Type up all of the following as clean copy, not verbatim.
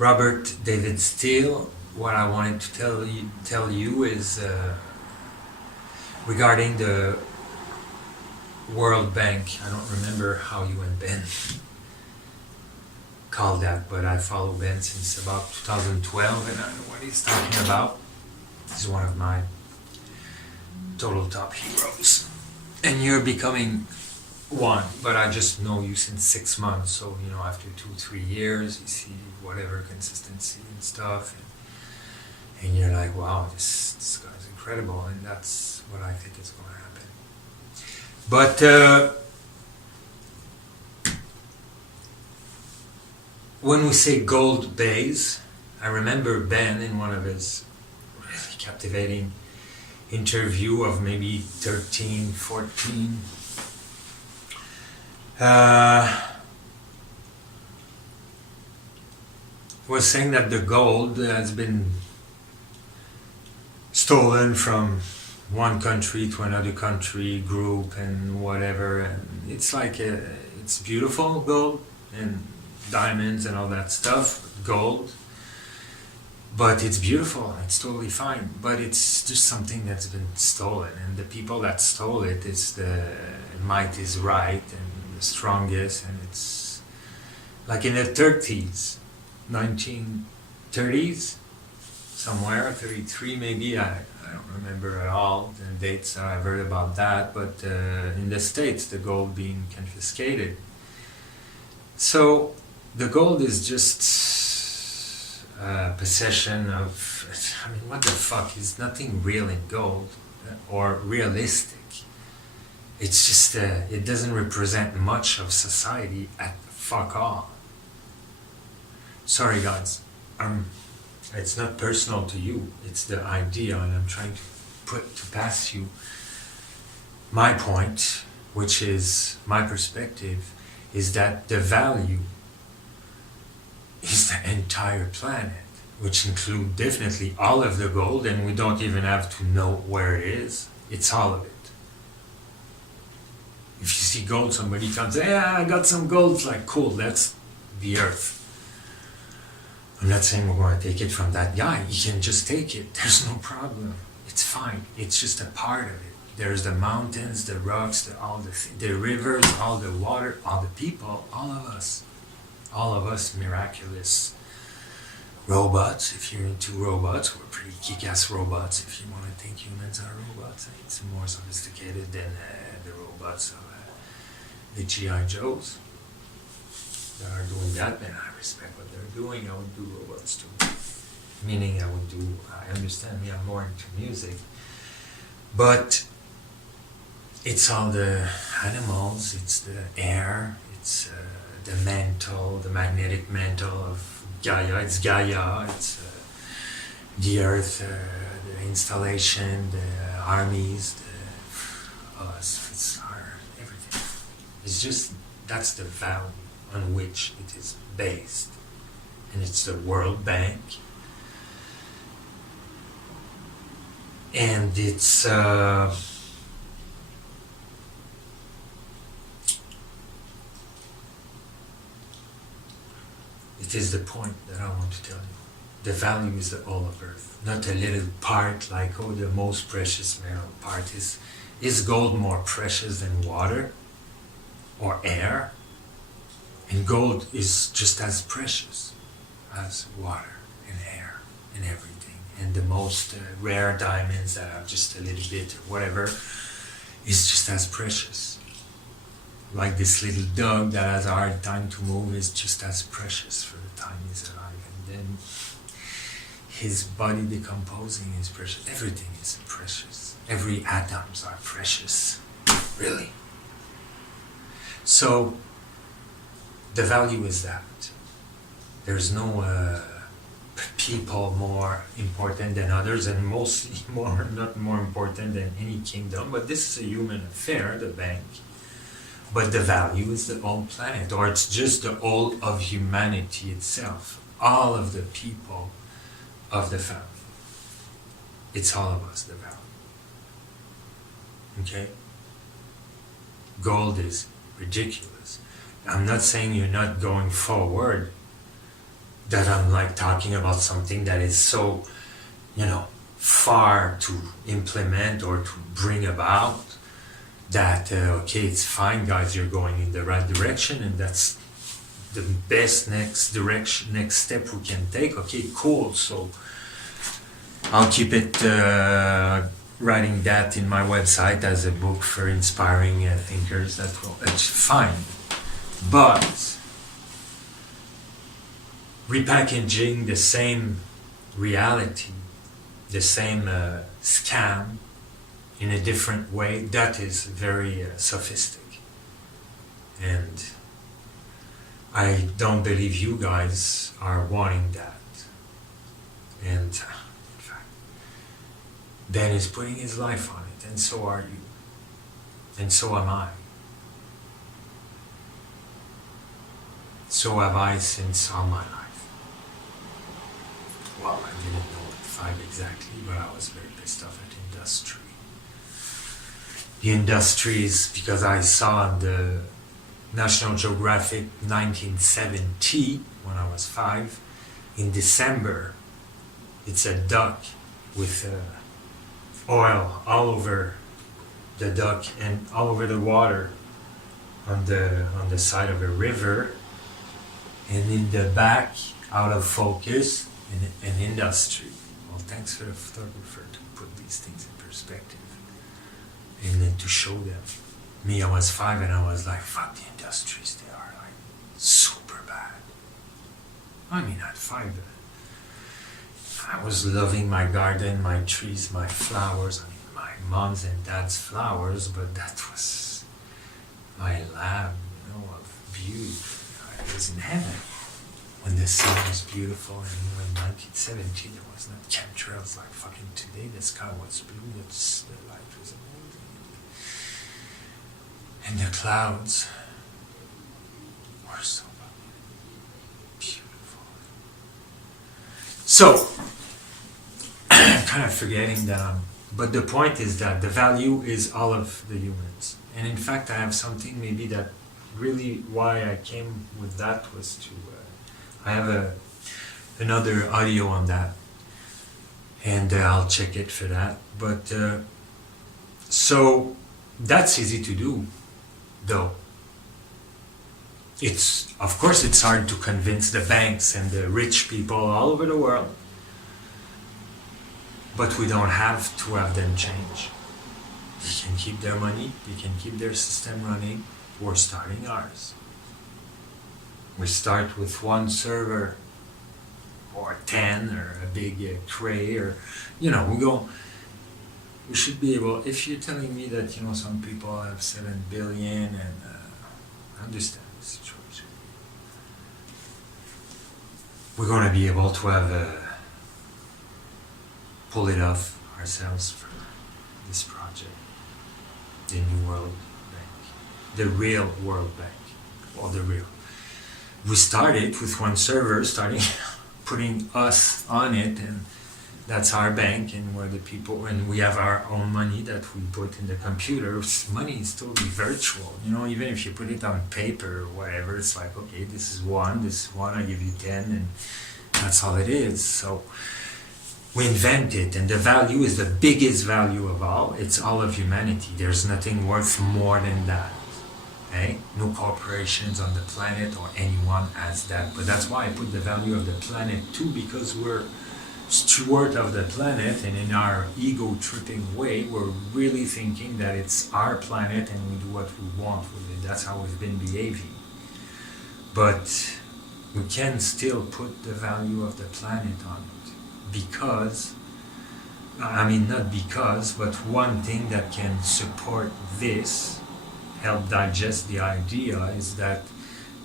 Robert David Steele. What I wanted to tell you is regarding the World Bank. I don't remember how you and Ben called that, but I follow Ben since about 2012 and I know what he's talking about. He's one of my total top heroes. And you're becoming one, but I just know you since 6 months, so you know, after 2-3 years you see whatever consistency and stuff, and you're like, wow, this guy's incredible, and that's what I think is going to happen. But when we say gold base, I remember Ben in one of his really captivating interview of maybe 13, 14, was saying that the gold has been stolen from one country to another country, group and whatever, and it's like it's beautiful gold and diamonds and all that stuff, gold, but it's beautiful, it's totally fine, but it's just something that's been stolen, and the people that stole it, is the might is right and the strongest, and it's like in the 30s, 1930s, somewhere, 33 maybe, I don't remember at all the dates that I've heard about that, but in the States, the gold being confiscated. So the gold is just a possession of, I mean, what the fuck, is nothing real in gold or realistic. It's just, it doesn't represent much of society at fuck all. Sorry guys, it's not personal to you, it's the idea, and I'm trying to put to pass you my point, which is my perspective, is that the value is the entire planet, which include definitely all of the gold, and we don't even have to know where it is, it's all of it. If you see gold, somebody comes, yeah, I got some gold, it's like, cool, that's the earth. I'm not saying we're going to take it from that guy. He can just take it. There's no problem. It's fine. It's just a part of it. There's the mountains, the rocks, the rivers, all the water, all the people, all of us miraculous robots. If you're into robots, we're pretty kick-ass robots. If you want to think humans are robots, it's more sophisticated than the robots of the G.I. Joes that are doing that, and I respect what they're doing. I would do robots too. Meaning I understand me, I'm more into music. But it's all the animals, it's the air, it's the mantle, the magnetic mantle of Gaia, it's Gaia, it's the earth, the installation, the armies, us, it's our everything. It's just, that's the value on which it is based, and it's the World Bank, and it's it is the point that I want to tell you. The value is the all of Earth, not a little part like, oh, the most precious mineral part. Is gold more precious than water or air? And gold is just as precious as water and air and everything. And the most rare diamonds that are just a little bit or whatever is just as precious. Like this little dog that has a hard time to move is just as precious for the time he's alive. And then his body decomposing is precious. Everything is precious. Every atoms are precious. Really. So the value is that. There's no people more important than others, and mostly not more important than any kingdom, but this is a human affair, the bank. But the value is the whole planet, or it's just the whole of humanity itself, all of the people of the family. It's all of us, the value. Okay? Gold is ridiculous. I'm not saying you're not going forward that I'm like talking about something that is so, far to implement or to bring about, that okay, it's fine, guys, you're going in the right direction, and that's the best next step we can take. Okay, cool. So I'll keep it writing that in my website as a book for inspiring thinkers. It's fine, but repackaging the same reality, the same scam in a different way, that is very sophisticated. And I don't believe you guys are wanting that. And in fact, Ben is putting his life on it, and so are you. And so am I. So have I since all my life. Well, I didn't know at 5 exactly, but I was very pissed off at industry. The industries, because I saw on the National Geographic 1970, when I was 5, in December, it's a duck with oil all over the duck and all over the water on the side of a river, and in the back, out of focus, an industry. Well, thanks for the photographer to put these things in perspective and then to show them. Me, I was 5 and I was like, fuck the industries, they are like super bad. I mean, at 5, I was loving my garden, my trees, my flowers. I mean, my mom's and dad's flowers, but that was my lab, of beauty. I was in heaven when the sun was beautiful, and in 1970 there was not chemtrails like fucking today. The sky was blue, the light was amazing, and the clouds were so beautiful. So, kind of forgetting that, but the point is that the value is all of the humans. And in fact, I have something maybe that really why I came with that was to, I have another audio on that, and I'll check it for that. But so that's easy to do, though. It's, of course, it's hard to convince the banks and the rich people all over the world, but we don't have to have them change. They can keep their money, they can keep their system running. We're starting ours. We start with 1 server, or 10, or a big tray, or, we should be able, if you're telling me that, some people have 7 billion, and I understand the situation. We're going to be able to have pull it off ourselves for this project, the New World Bank, the real World Bank, or the real. We started with 1 server, putting us on it, and that's our bank, and we're the people, and we have our own money that we put in the computer. Money is totally virtual, even if you put it on paper or whatever, it's like, okay, this is 1, I give you 10, and that's all it is. So we invent it, and the value is the biggest value of all. It's all of humanity. There's nothing worth more than that. Okay? No corporations on the planet or anyone has that. But that's why I put the value of the planet too, because we're steward of the planet, and in our ego-tripping way, we're really thinking that it's our planet and we do what we want with it. That's how we've been behaving. But we can still put the value of the planet on it, because, not because, but one thing that can support this, help digest the idea, is that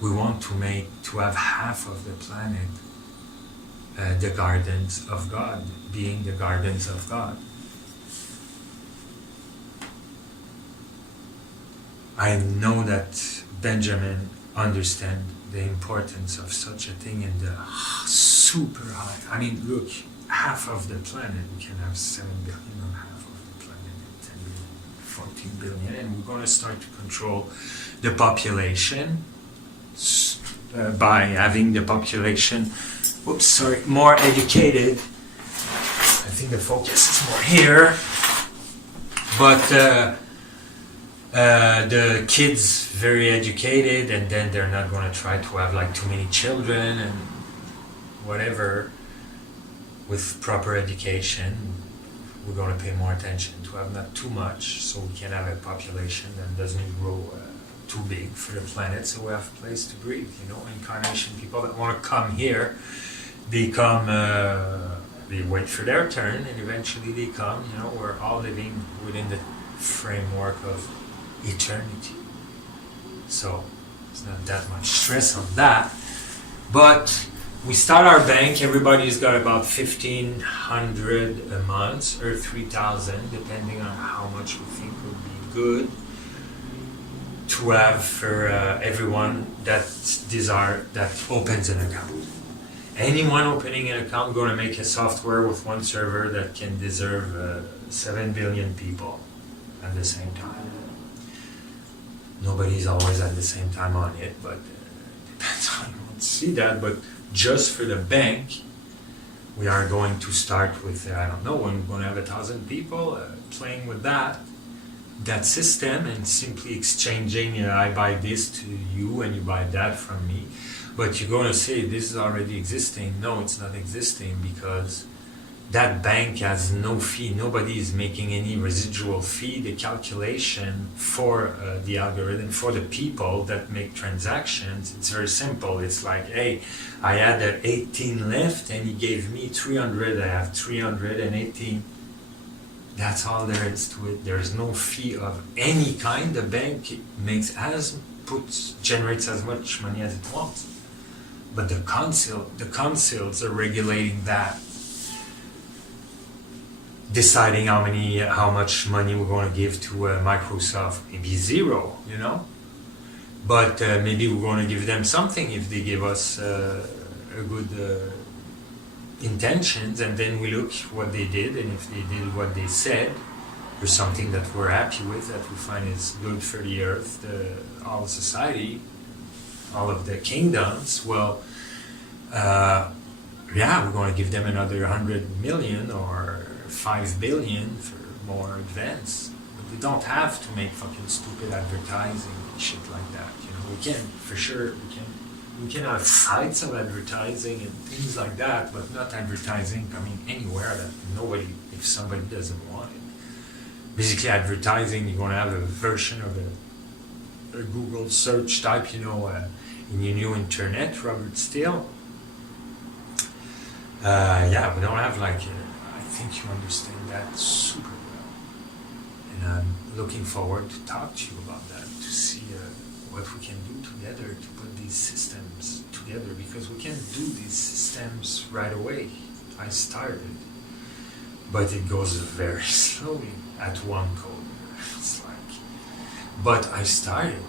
we want to have half of the planet the gardens of God, being the gardens of God. I know that Benjamin understands the importance of such a thing, and the super high. Look, half of the planet, we can have 7 billion on half of the planet, 10 billion, 14 billion, and we're going to start to control the population by having the population Oops, sorry, more educated. I think the focus is more here. But the kids very educated, and then they're not going to try to have like too many children and whatever. With proper education, we're going to pay more attention to have not too much, so we can have a population that doesn't grow too big for the planet, so we have a place to breathe. You know, incarnation people that want to come here, they come, they wait for their turn, and eventually they come. You know, we're all living within the framework of eternity, so it's not that much stress on that. But we start our bank, everybody's got about 1,500 a month or 3,000, depending on how much we think would be good to have for everyone that opens an account. Anyone opening an account going to make a software with one server that can deserve 7 billion people at the same time. Nobody's always at the same time on it, but depends on you want to see that. But just for the bank, we are going to start with, I don't know, we're going to have 1,000 people playing with that system and simply exchanging, I buy this to you and you buy that from me. But you're going to say, this is already existing. No, it's not existing, because that bank has no fee. Nobody is making any residual fee. The calculation for the algorithm, for the people that make transactions, it's very simple. It's like, hey, I had 18 left and he gave me 300. I have 318. That's all there is to it. There's no fee of any kind. The bank generates as much money as it wants. But the councils are regulating that, deciding how much money we're going to give to Microsoft. Maybe zero, you know. But maybe we're going to give them something if they give us a good intentions, and then we look what they did, and if they did what they said, or something that we're happy with, that we find is good for the earth, all society, all of the kingdoms, well, we're going to give them another 100 million or 5 billion for more advance. But we don't have to make fucking stupid advertising and shit like that. You know, we can, for sure, we can have sites of advertising and things like that, but not advertising coming anywhere that nobody, if somebody doesn't want it. Basically, advertising, you're going to have a version of a Google search type, you know, in your new internet, Robert Steele. We don't have like, I think you understand that super well. And I'm looking forward to talk to you about that, to see what we can do together to put these systems together, because we can't do these systems right away. I started, but it goes very slowly at one code. It's like, but I started.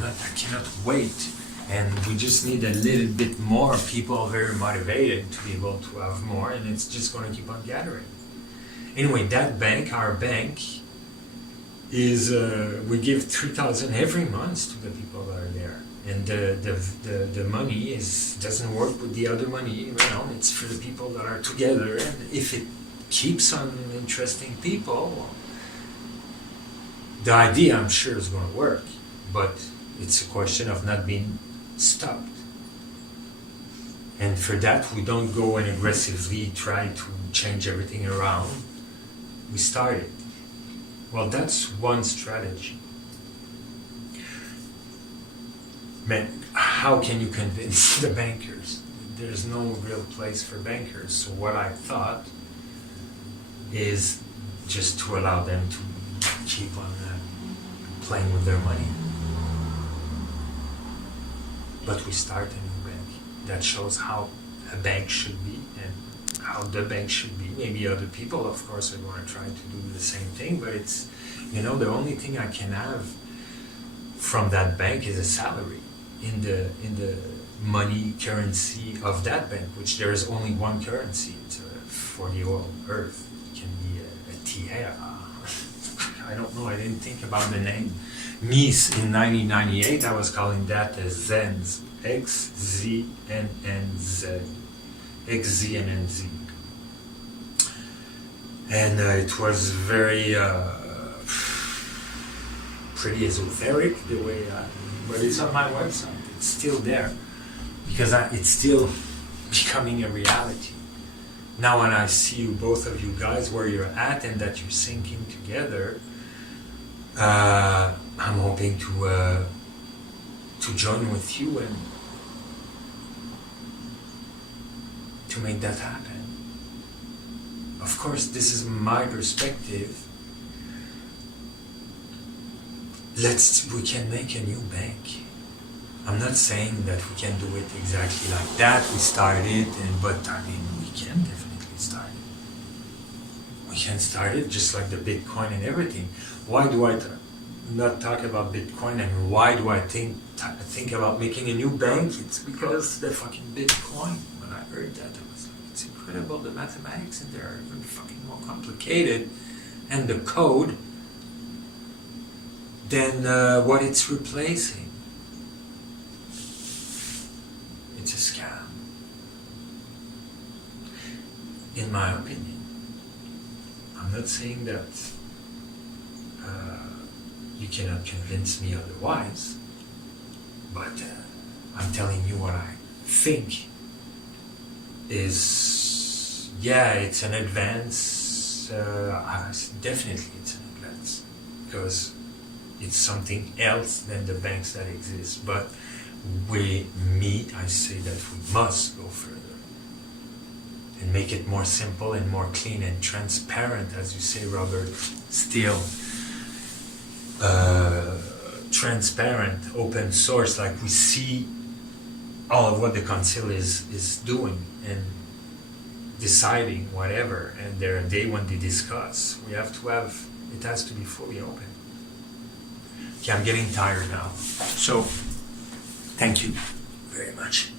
I cannot wait. And we just need a little bit more people very motivated to be able to have more, and it's just going to keep on gathering. Anyway, that bank, our bank, is we give 3,000 every month to the people that are there, and the money doesn't work with the other money. You know, it's for the people that are together, and if it keeps on interesting people, the idea, I'm sure, is going to work, but it's a question of not being stopped. And for that, we don't go and aggressively try to change everything around. We started. Well, that's one strategy. Man, how can you convince the bankers? There's no real place for bankers. So what I thought is just to allow them to keep on playing with their money. But we start a new bank. That shows how a bank should be and how the bank should be. Maybe other people, of course, are going to try to do the same thing, but it's, you know, the only thing I can have from that bank is a salary in the money currency of that bank, which there is only one currency for the whole earth. It can be a tierra. I don't know, I didn't think about the name. Me, in 1998, I was calling that a Zens, XZNN XZNN. And it was very pretty esoteric the way but it's on my website. It's still there because it's still becoming a reality. Now when I see you, both of you guys, where you're at and that you're syncing together, I'm hoping to join with you and to make that happen. Of course, this is my perspective. We can make a new bank. I'm not saying that we can do it exactly like that. We started, but I mean, we can definitely start it. We can start it just like the Bitcoin and everything. Why do I not talk about Bitcoin, and why do I think about making a new bank? It's because the fucking Bitcoin. When I heard that, I was like, it's incredible. The mathematics in there are even fucking more complicated, and the code than what it's replacing. It's a scam, in my opinion. I'm not saying that you cannot convince me otherwise, but I'm telling you what I think is, yeah, it's an advance. Definitely it's an advance, because it's something else than the banks that exist. But I say that we must go further and make it more simple and more clean and transparent, as you say, Robert Steele. Transparent, open source, like we see all of what the council is doing and deciding whatever, and there are days when they discuss. It has to be fully open. Okay, I'm getting tired now. So, thank you very much.